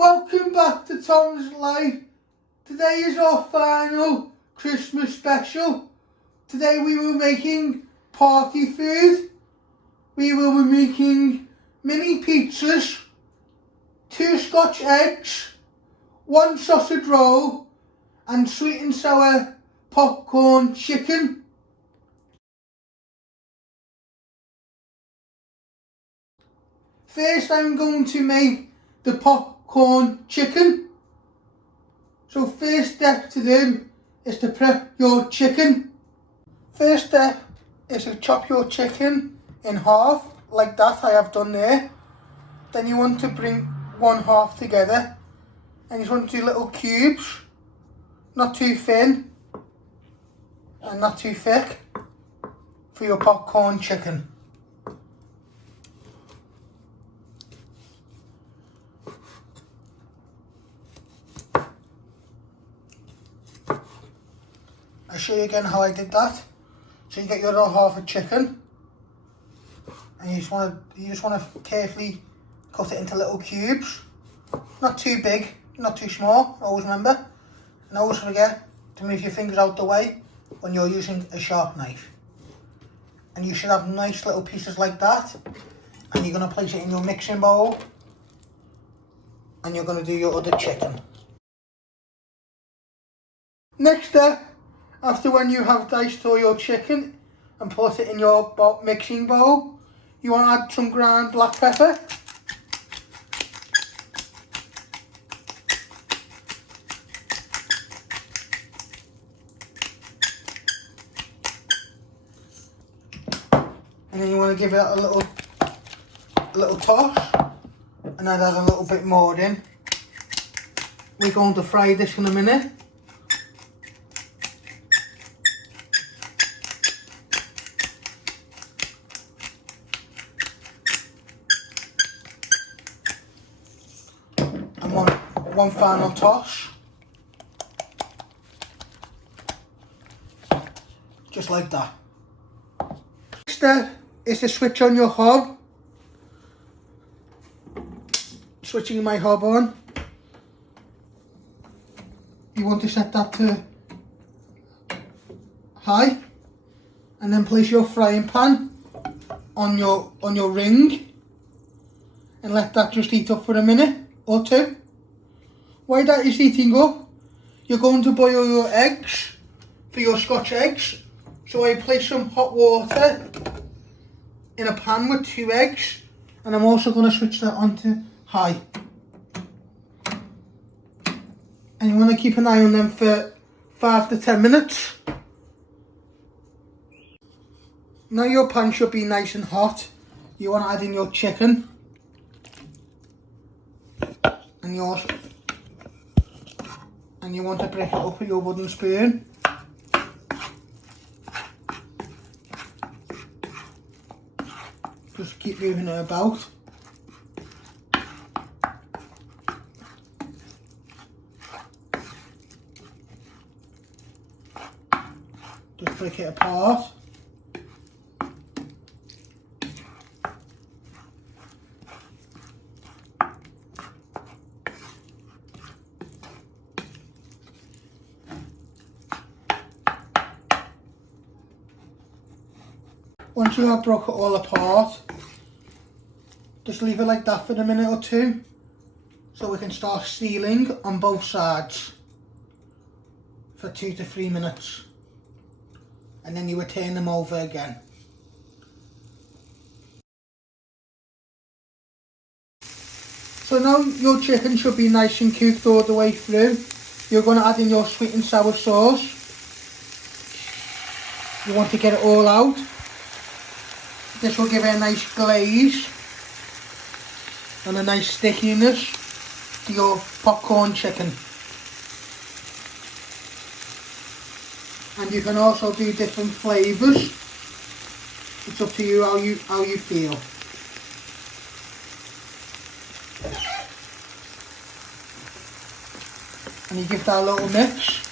Welcome back to Tom's Life. Today is our final Christmas special. Today we were making party food. We will be making mini pizzas, 2 Scotch eggs, 1 sausage roll and sweet and sour popcorn chicken. First I'm going to make the popcorn chicken. So first step to do is to prep your chicken. First step is to chop your chicken in half, like that I have done there. Then you want to bring one half together and you want to do little cubes, not too thin and not too thick, for your popcorn chicken. I'll show you again how I did that. So you get your other half of chicken and you just want to carefully cut it into little cubes. Not too big, not too small, always remember. And always forget to move your fingers out the way when you're using a sharp knife. And you should have nice little pieces like that. And you're going to place it in your mixing bowl. And you're going to do your other chicken. Next step, after when you have diced all your chicken and put it in your mixing bowl, you want to add some ground black pepper. And then you want to give it a little toss, and I'd add a little bit more in. We're going to fry this in a minute. And one final toss. Just like that. Next step is to switch on your hob. Switching my hob on. You want to set that to high, and then place your frying pan on your ring and let that just heat up for a minute or two. While that is heating up, you're going to boil your eggs for your Scotch eggs. So I place some hot water in a pan with 2 eggs, and I'm also going to switch that on to high. And you want to keep an eye on them for 5 to 10 minutes. Now your pan should be nice and hot. You want to add in your chicken and you want to break it up with your wooden spoon. Just keep moving it about. Just break it apart. Once you have broke it all apart, just leave it like that for a minute or two so we can start sealing on both sides for 2 to 3 minutes, and then you would turn them over again. So now your chicken should be nice and cooked all the way through. You're going to add in your sweet and sour sauce. You want to get it all out. This will give it a nice glaze and a nice stickiness to your popcorn chicken. And you can also do different flavours. It's up to you how you feel. And you give that a little mix.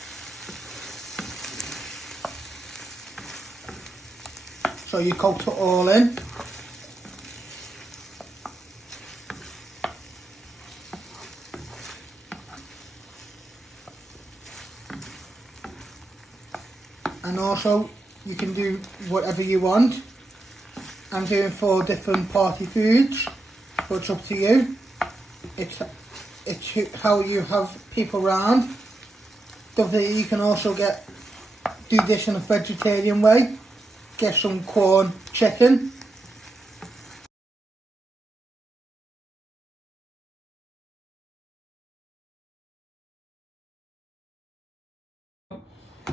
So you coat it all in. And also you can do whatever you want. I'm doing 4 different party foods, but it's up to you. It's how you have people round. You can also do this in a vegetarian way. Get some corn chicken.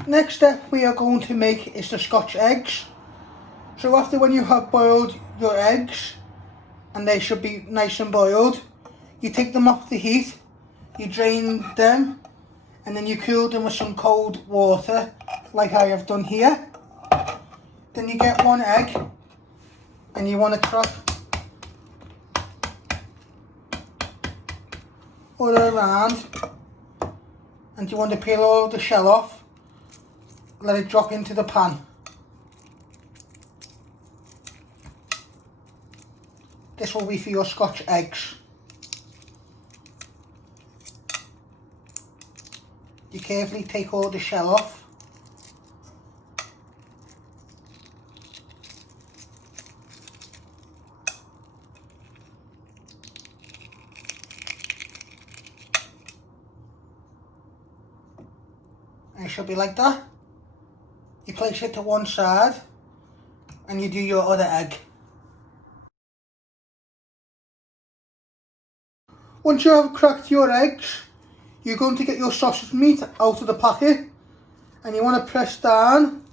Next step we are going to make is the Scotch eggs. So after when you have boiled your eggs, and they should be nice and boiled, you take them off the heat, you drain them, and then you cool them with some cold water, like I have done here. Then you get 1 egg, and you want to crack all around, and you want to peel all the shell off, let it drop into the pan. This will be for your Scotch eggs. You carefully take all the shell off. And it should be like that. You place it to one side and you do your other egg. Once you have cracked your eggs, you're going to get your sausage meat out of the packet and you want to press down,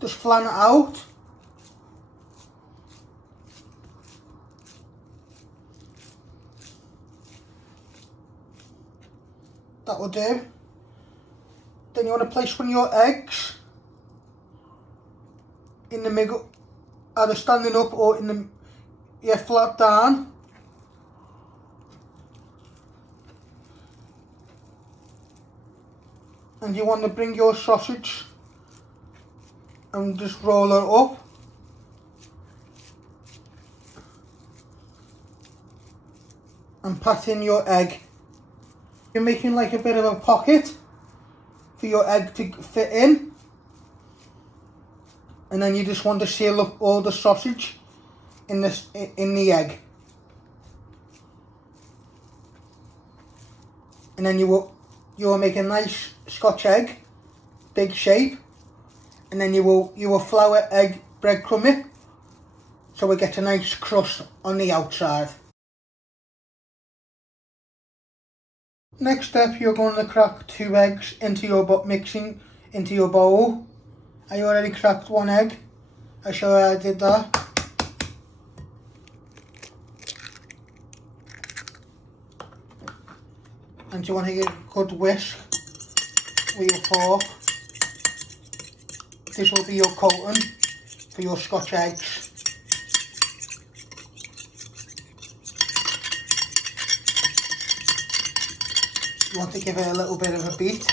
just flatten it out. That will do. Then you want to place one of your eggs in the middle, either standing up or flat down. And you want to bring your sausage and just roll it up. And pat in your egg. You're making like a bit of a pocket for your egg to fit in. And then you just want to seal up all the sausage in the egg. And then you will make a nice Scotch egg, big shape, and then you will flour egg breadcrumb it, so it gets a nice crust on the outside. Next step, you're going to crack 2 eggs into your bowl. I already cracked 1 egg. I'll show you how I did that. And you want to get a good whisk with your fork. This will be your coating for your Scotch eggs. You want to give it a little bit of a beat.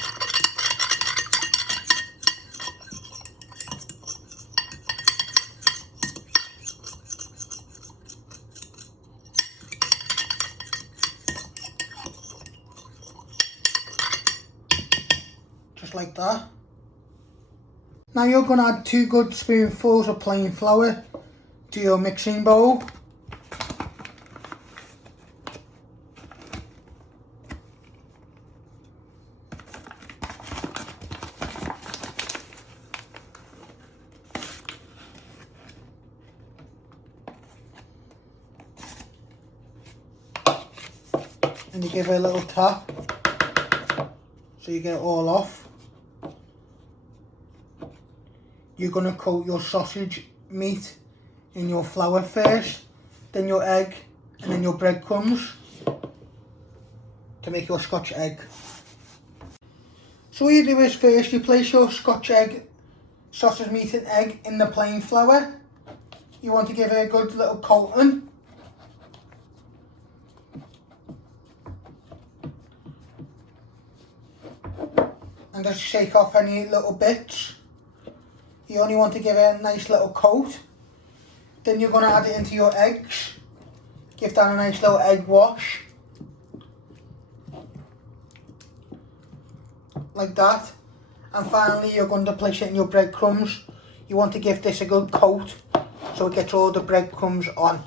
Just like that. Now you're going to add 2 good spoonfuls of plain flour to your mixing bowl. And you give it a little tap so you get it all off. You're going to coat your sausage meat in your flour first, then your egg, and then your breadcrumbs to make your Scotch egg. So what you do is first you place your Scotch egg, sausage meat and egg in the plain flour. You want to give it a good little coating. And just shake off any little bits. You only want to give it a nice little coat. Then you're going to add it into your eggs. Give that a nice little egg wash. Like that. And finally, you're going to place it in your breadcrumbs. You want to give this a good coat so it gets all the breadcrumbs on.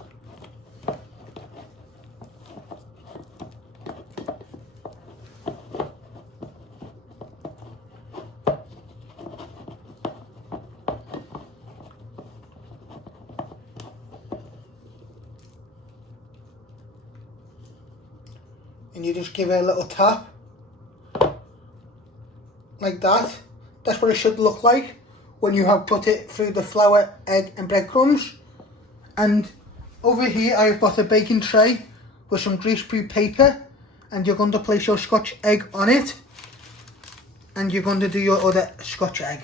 And you just give it a little tap like that. That's what it should look like when you have put it through the flour, egg and breadcrumbs. And over here I've got a baking tray with some greaseproof paper, and you're going to place your Scotch egg on it, and you're going to do your other Scotch egg.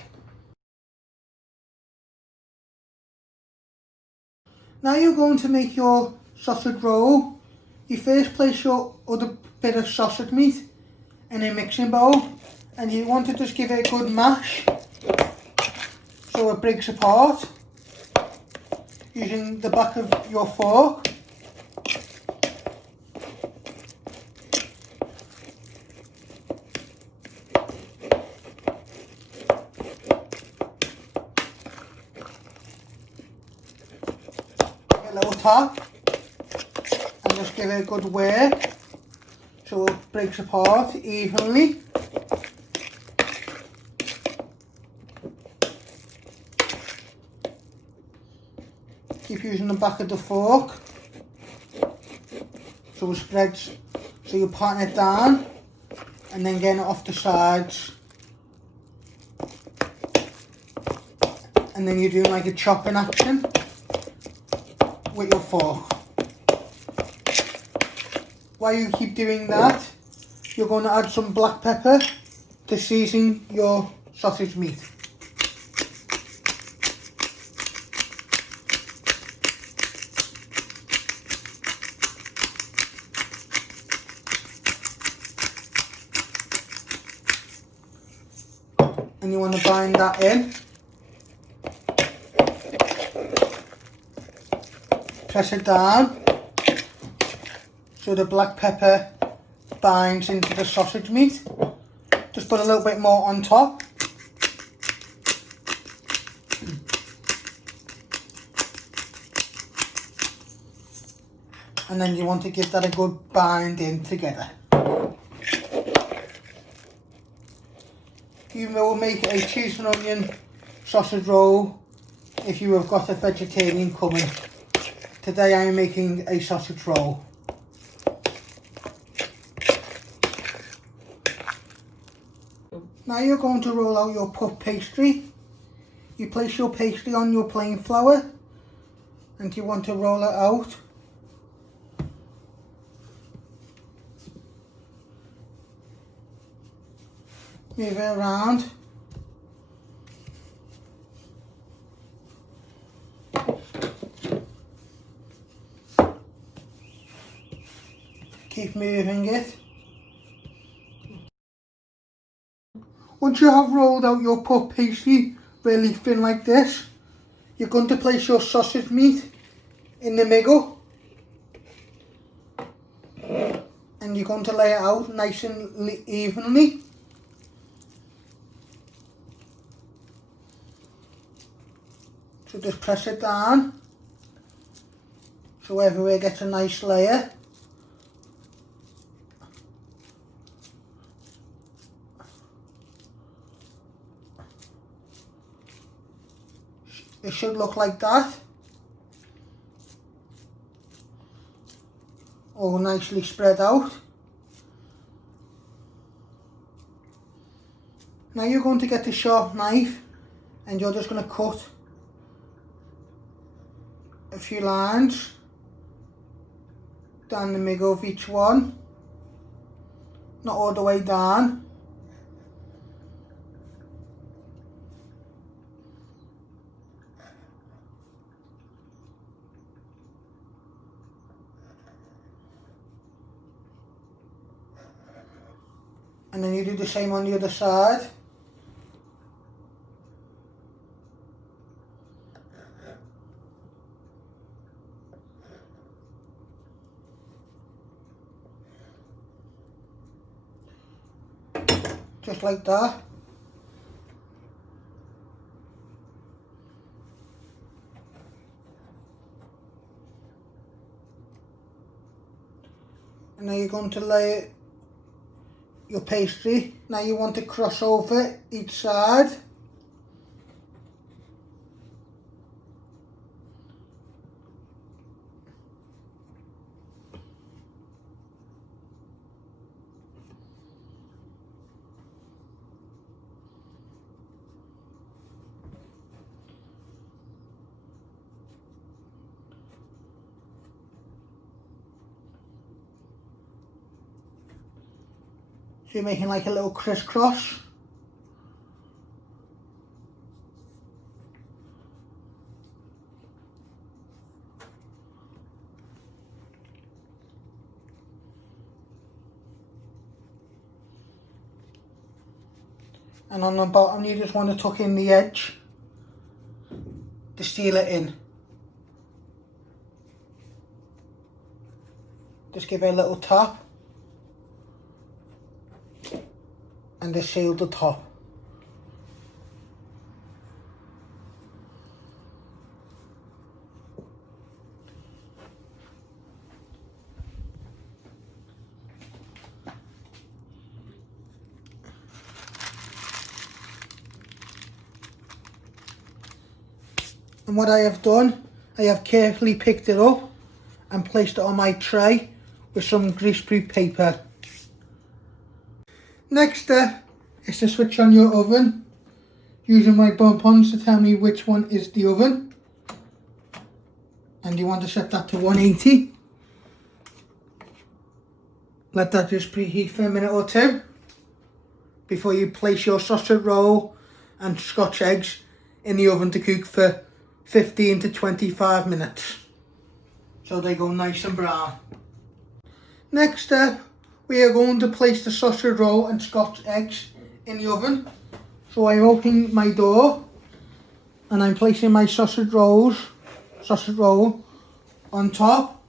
Now you're going to make your sausage roll. You first place your other bit of sausage meat in a mixing bowl, and you want to just give it a good mash so it breaks apart using the back of your fork. Give it a little tap and just give it a good work so it breaks apart evenly. Keep using the back of the fork so it spreads, so you're patting it down and then getting it off the sides, and then you're doing like a chopping action with your fork. While you keep doing that, you're going to add some black pepper to season your sausage meat. And you want to bind that in. Press it down so the black pepper binds into the sausage meat. Just put a little bit more on top. And then you want to give that a good bind in together. You will make a cheese and onion sausage roll if you have got a vegetarian coming. Today I am making a sausage roll. Now you're going to roll out your puff pastry. You place your pastry on your plain flour and you want to roll it out. Move it around. Keep moving it. Once you have rolled out your puff pastry really thin like this, you're going to place your sausage meat in the middle and you're going to lay it out nice and evenly. So just press it down so everywhere gets a nice layer. It should look like that. All nicely spread out. Now you're going to get the sharp knife and you're just going to cut a few lines down the middle of each one, not all the way down. And then you do the same on the other side. Just like that. And now you're going to lay your pastry. Now you want to cross over each side. So you're making like a little crisscross. And on the bottom you just want to tuck in the edge to seal it in. Just give it a little tap. And just seal the top. And what I have done, I have carefully picked it up and placed it on my tray with some greaseproof paper. Next step is to switch on your oven using my bumpons to tell me which one is the oven. And you want to set that to 180. Let that just preheat for a minute or two before you place your sausage roll and Scotch eggs in the oven to cook for 15 to 25 minutes. So they go nice and brown. Next step, we are going to place the sausage roll and Scotch eggs in the oven. So I'm opening my door and I'm placing my sausage roll on top.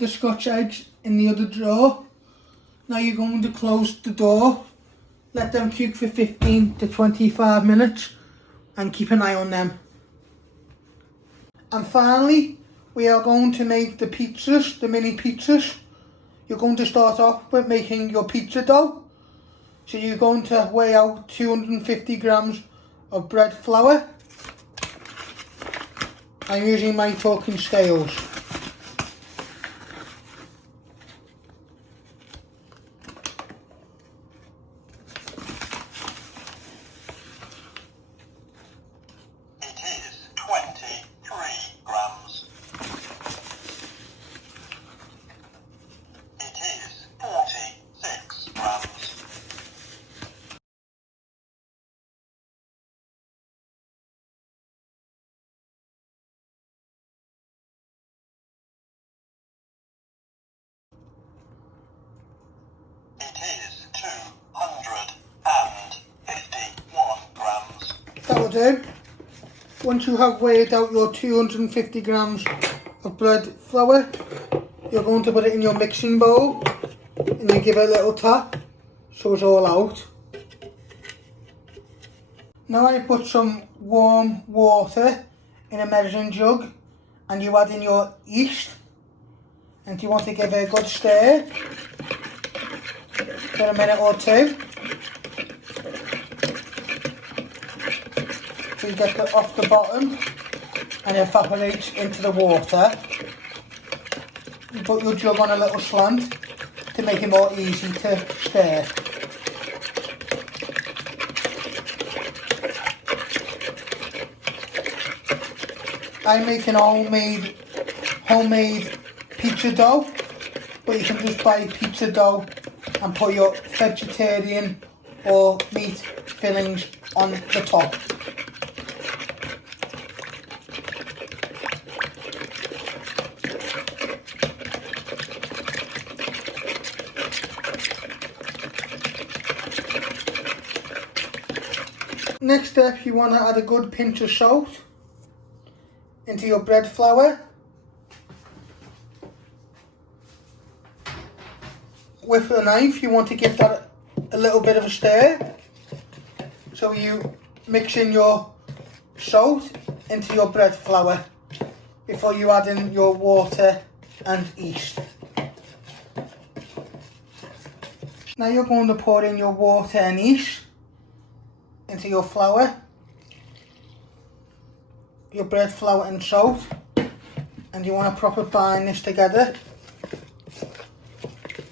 The Scotch eggs in the other drawer. Now you're going to close the door, let them cook for 15 to 25 minutes and keep an eye on them. And finally, we are going to make the pizzas, the mini pizzas. You're going to start off with making your pizza dough. So you're going to weigh out 250 grams of bread flour. I'm using my talking scales. It is 251 grams. That will do. Once you have weighed out your 250 grams of bread flour, you're going to put it in your mixing bowl and you give it a little tap so it's all out. Now I put some warm water in a measuring jug and you add in your yeast, and you want to give it a good stir for a minute or two. So you get it off the bottom and it evaporates into the water. You put your jug on a little slant to make it more easy to stir. I'm making homemade pizza dough, but you can just buy pizza dough and put your vegetarian or meat fillings on the top. Next step, you want to add a good pinch of salt into your bread flour. With a knife, you want to give that a little bit of a stir. So you mix in your salt into your bread flour before you add in your water and yeast. Now you're going to pour in your water and yeast into your flour, your bread flour and salt, and you want to properly bind this together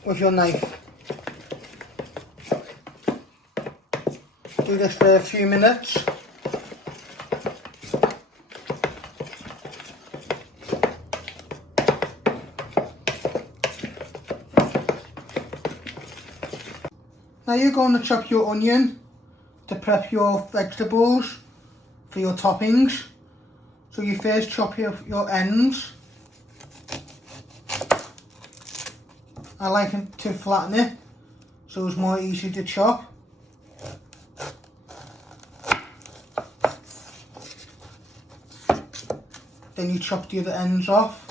with your knife. Do this for a few minutes. Now you're going to chop your onion to prep your vegetables for your toppings. So you first chop your ends. I like to flatten it so it's more easy to chop. Then you chop the other ends off.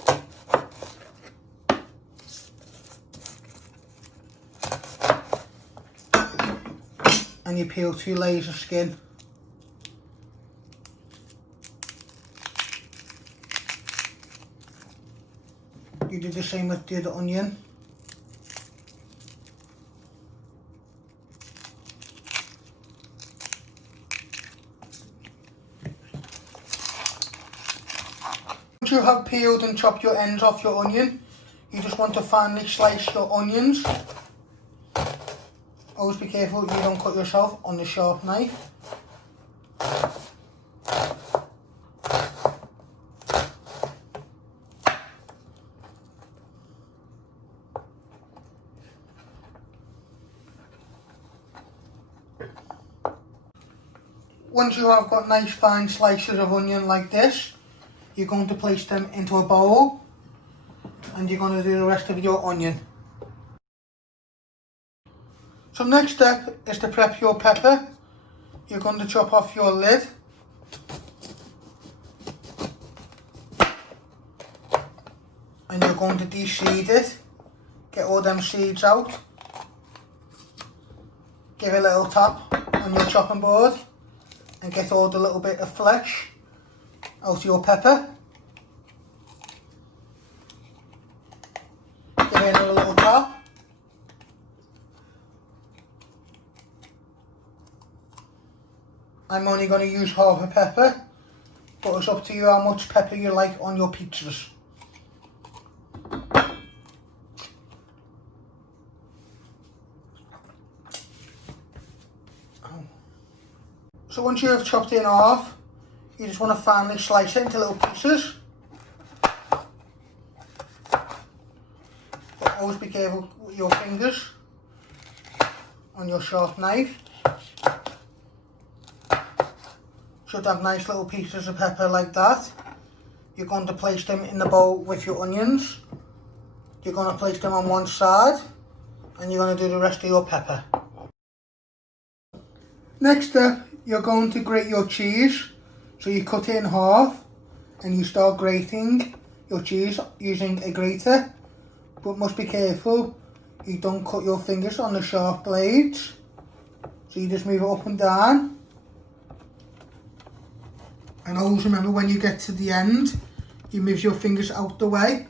And you peel 2 layers of skin. You do the same with the other onion. Once you have peeled and chopped your ends off your onion, you just want to finely slice your onions. Always be careful you don't cut yourself on the sharp knife. Once you have got nice fine slices of onion like this, you're going to place them into a bowl and you're going to do the rest of your onion. So next step is to prep your pepper. You're going to chop off your lid. And you're going to de-seed it. Get all them seeds out. Give it a little tap on your chopping board and get all the little bit of flesh out of your pepper. Give it another little tap. I'm only going to use half a pepper, but it's up to you how much pepper you like on your pizzas. So once you have chopped it in half, you just want to finely slice it into little pieces. But always be careful with your fingers on your sharp knife. Should have nice little pieces of pepper like that. You're going to place them in the bowl with your onions. You're going to place them on one side and you're going to do the rest of your pepper. Next up, you're going to grate your cheese. So you cut it in half and you start grating your cheese using a grater. But must be careful you don't cut your fingers on the sharp blades. So you just move it up and down. And always remember, when you get to the end, you move your fingers out the way.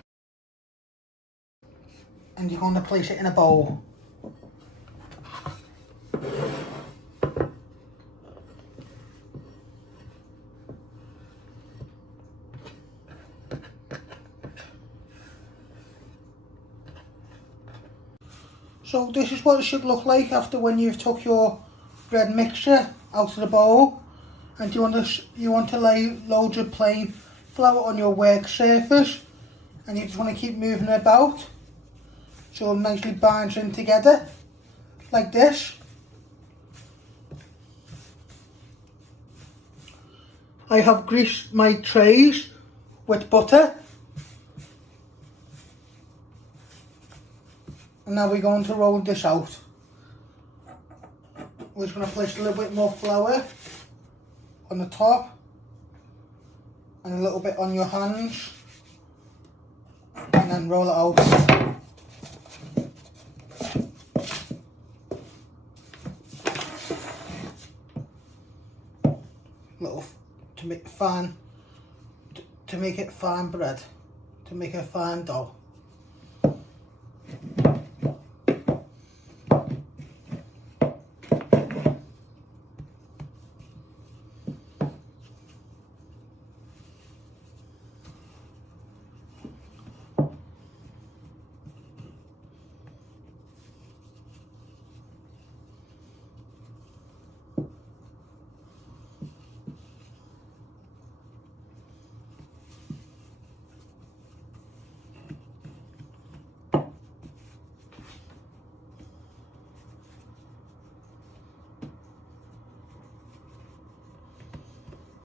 And you're going to place it in a bowl. So this is what it should look like after when you've took your bread mixture out of the bowl. And you want to lay loads of plain flour on your work surface, and you just want to keep moving it about so it nicely binds in together like this. I have greased my trays with butter, and now we're going to roll this out. We're just going to place a little bit more flour on the top and a little bit on your hands and then roll it out. Little to make fine to make it fine bread, to make a fine dough.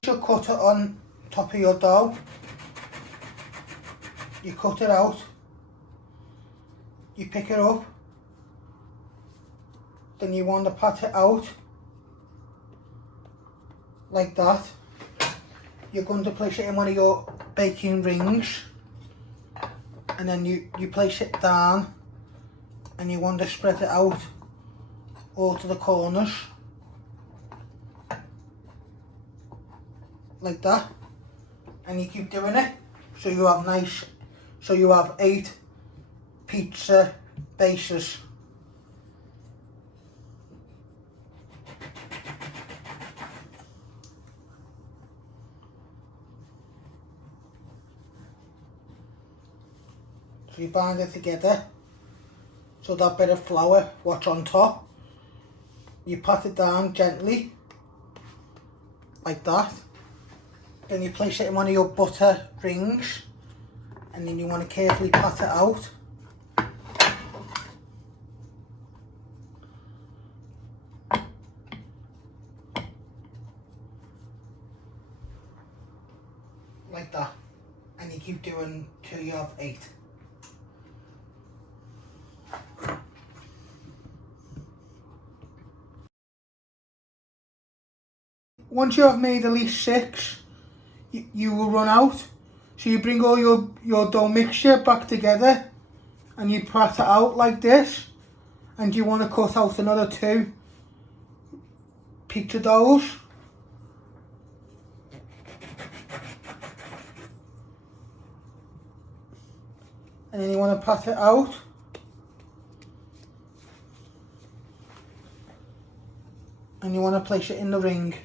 You cut it on top of your dough, you cut it out, you pick it up, then you want to pat it out like that. You're going to place it in one of your baking rings, and then you place it down, and you want to spread it out all to the corners like that, and you keep doing it so you have 8 pizza bases. So you bind it together, so that bit of flour what's on top, you pat it down gently like that. Then you place it in one of your butter rings, and then you want to carefully pat it out. Like that. And you keep doing till you have 8. Once you have made at least 6, you will run out. So you bring all your dough mixture back together and you pat it out like this, and you want to cut out another 2 pizza doughs. And then you want to pat it out. And you want to place it in the ring.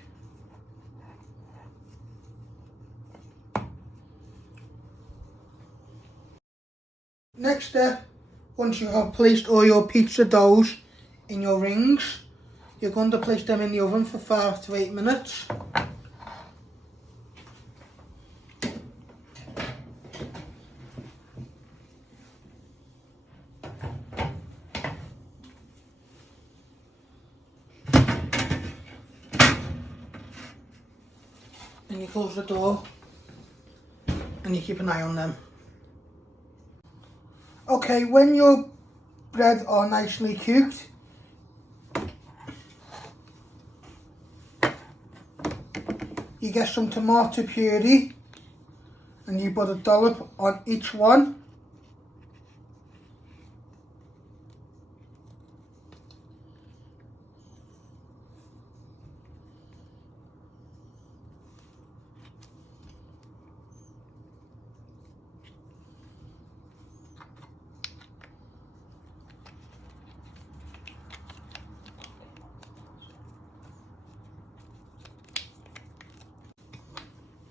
Next step, once you have placed all your pizza doughs in your rings, you're going to place them in the oven for 5 to 8 minutes. And you close the door and you keep an eye on them. Okay, when your bread are nicely cooked, you get some tomato puree and you put a dollop on each one.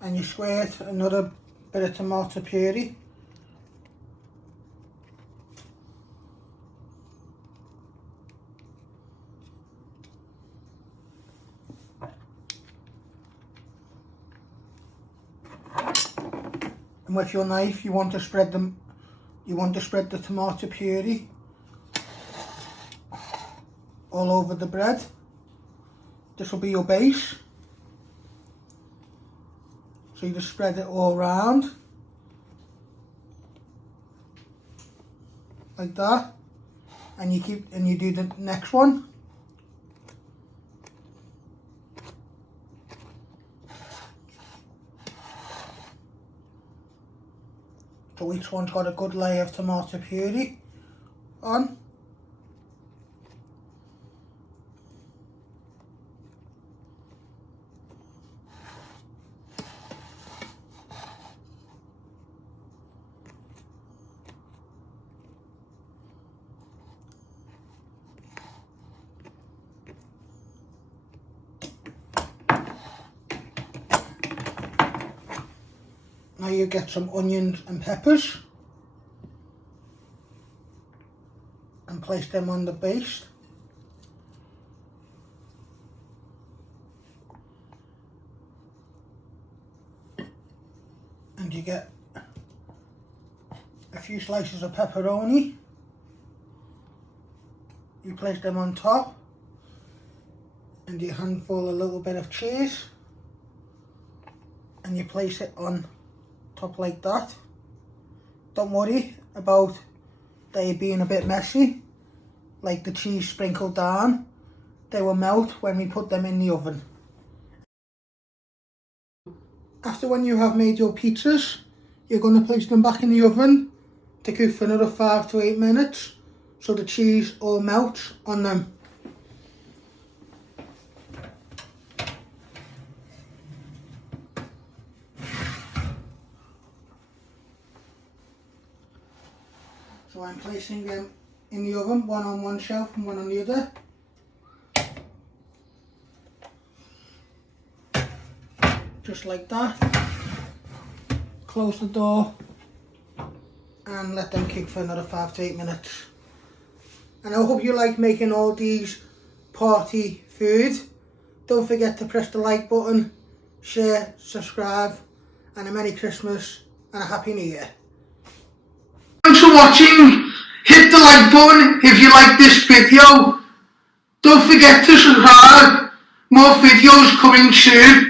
And you squirt another bit of tomato puree. And with your knife you want to spread the tomato puree all over the bread. This will be your base. So you just spread it all around like that, and you do the next one. So each one's got a good layer of tomato puree on. you get some onions and peppers and place them on the base. And you get a few slices of pepperoni. You place them on top, and you handful a little bit of cheese, and you place it on top like that. Don't worry about they being a bit messy, like the cheese sprinkled down. They will melt when we put them in the oven. After when you have made your pizzas, you're going to place them back in the oven to cook for another 5 to 8 minutes so the cheese all melts on them. So I'm placing them in the oven, one on one shelf and one on the other. Just like that. Close the door and let them cook for another 5 to 8 minutes. And I hope you like making all these party food. Don't forget to press the like button, share, subscribe, and a Merry Christmas and a Happy New Year. Thanks for watching. Hit the like button if you like this video. Don't forget to subscribe. More videos coming soon.